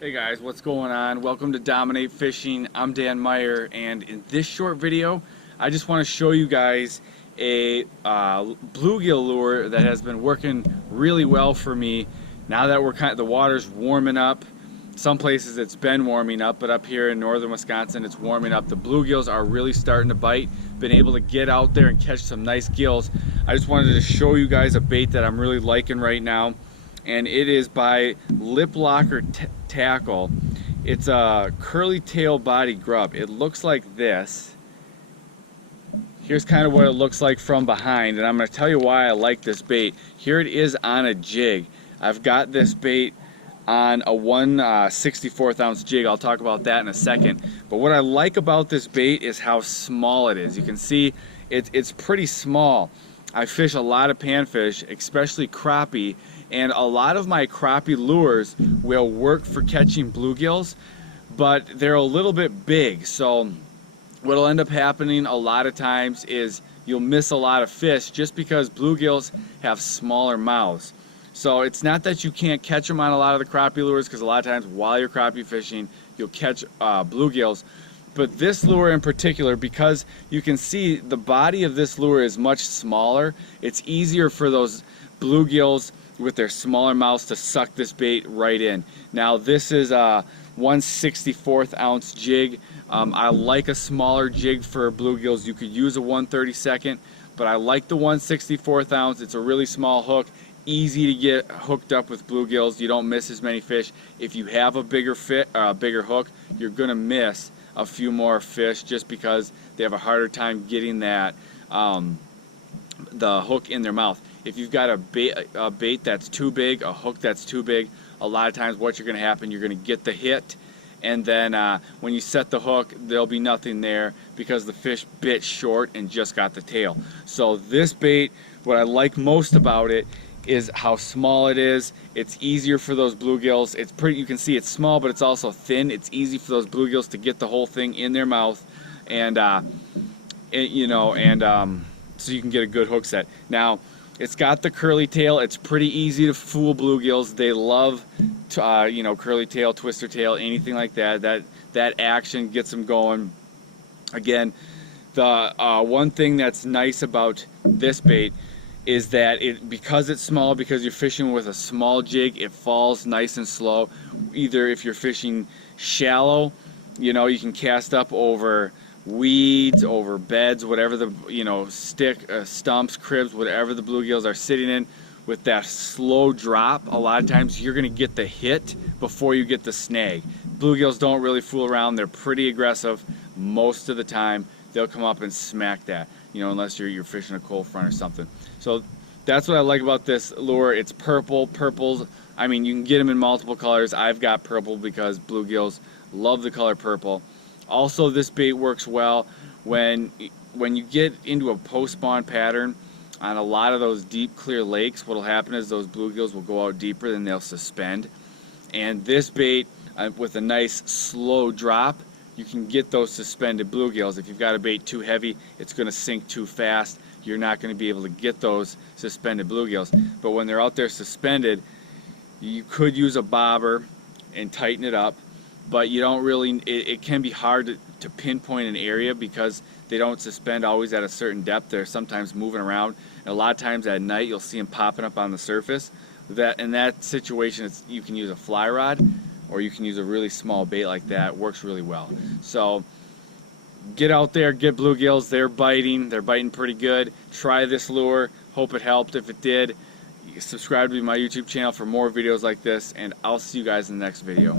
Hey guys, what's going on? Welcome to Dominate Fishing. I'm Dan Meyer, and in this short video I just want to show you guys a bluegill lure that has been working really well for me now that the water's warming up. Some places it's been warming up, but up here in northern Wisconsin it's warming up. The bluegills are really starting to bite. Been able to get out there and catch some nice gills. I just wanted to show you guys a bait that I'm really liking right now, and it is by Lip Locker Tackle. It's a curly tail body grub. It looks like this. Here's kind of what it looks like from behind, and I'm going to tell you why I like this bait. Here it is on a jig. I've got this bait on a 1/64 ounce jig. I'll talk about that in a second. But what I like about this bait is how small it is. You can see it's pretty small. I fish a lot of panfish, especially crappie, and a lot of my crappie lures will work for catching bluegills, but they're a little bit big. So what'll end up happening a lot of times is you'll miss a lot of fish just because bluegills have smaller mouths. So it's not that you can't catch them on a lot of the crappie lures, because a lot of times while you're crappie fishing you'll catch bluegills. But this lure in particular, because you can see the body of this lure is much smaller, it's easier for those bluegills with their smaller mouths to suck this bait right in. Now this is a 1/64 ounce jig. I like a smaller jig for bluegills. You could use a 1/32, but I like the 1/64 ounce. It's a really small hook, easy to get hooked up with bluegills. You don't miss as many fish. If you have a bigger hook, you're gonna miss a few more fish just because they have a harder time getting that the hook in their mouth. If you've got a bait that's too big, a hook that's too big, a lot of times what's going to happen, you're going to get the hit, and then when you set the hook there'll be nothing there because the fish bit short and just got the tail. So this bait, what I like most about it is how small it is. It's easier for those bluegills. It's pretty, you can see it's small, but it's also thin. It's easy for those bluegills to get the whole thing in their mouth, and so you can get a good hook set. Now it's got the curly tail. It's pretty easy to fool bluegills. They love curly tail, twister tail, anything like that. That action gets them going. Again, the one thing that's nice about this bait is that because it's small, because you're fishing with a small jig, it falls nice and slow. Either if you're fishing shallow, you can cast up over weeds, over beds, whatever the stumps, cribs, whatever the bluegills are sitting in. With that slow drop, a lot of times you're going to get the hit before you get the snag. Bluegills don't really fool around. They're pretty aggressive most of the time. They'll come up and smack that, unless you're fishing a cold front or something. So that's what I like about this lure. It's purple. Purples, I mean, you can get them in multiple colors. I've got purple because bluegills love the color purple. Also, this bait works well when you get into a post-spawn pattern on a lot of those deep, clear lakes. What'll happen is those bluegills will go out deeper, then they'll suspend. And this bait, with a nice slow drop, you can get those suspended bluegills. If you've got a bait too heavy, it's going to sink too fast. You're not going to be able to get those suspended bluegills. But when they're out there suspended, you could use a bobber and tighten it up. But you don't really, it can be hard to pinpoint an area because they don't suspend always at a certain depth. They're sometimes moving around, and a lot of times at night you'll see them popping up on the surface. In that situation, you can use a fly rod, or you can use a really small bait like that. It works really well. So get out there, get bluegills. They're biting pretty good. Try this lure. Hope it helped. If it did, subscribe to my YouTube channel for more videos like this, and I'll see you guys in the next video.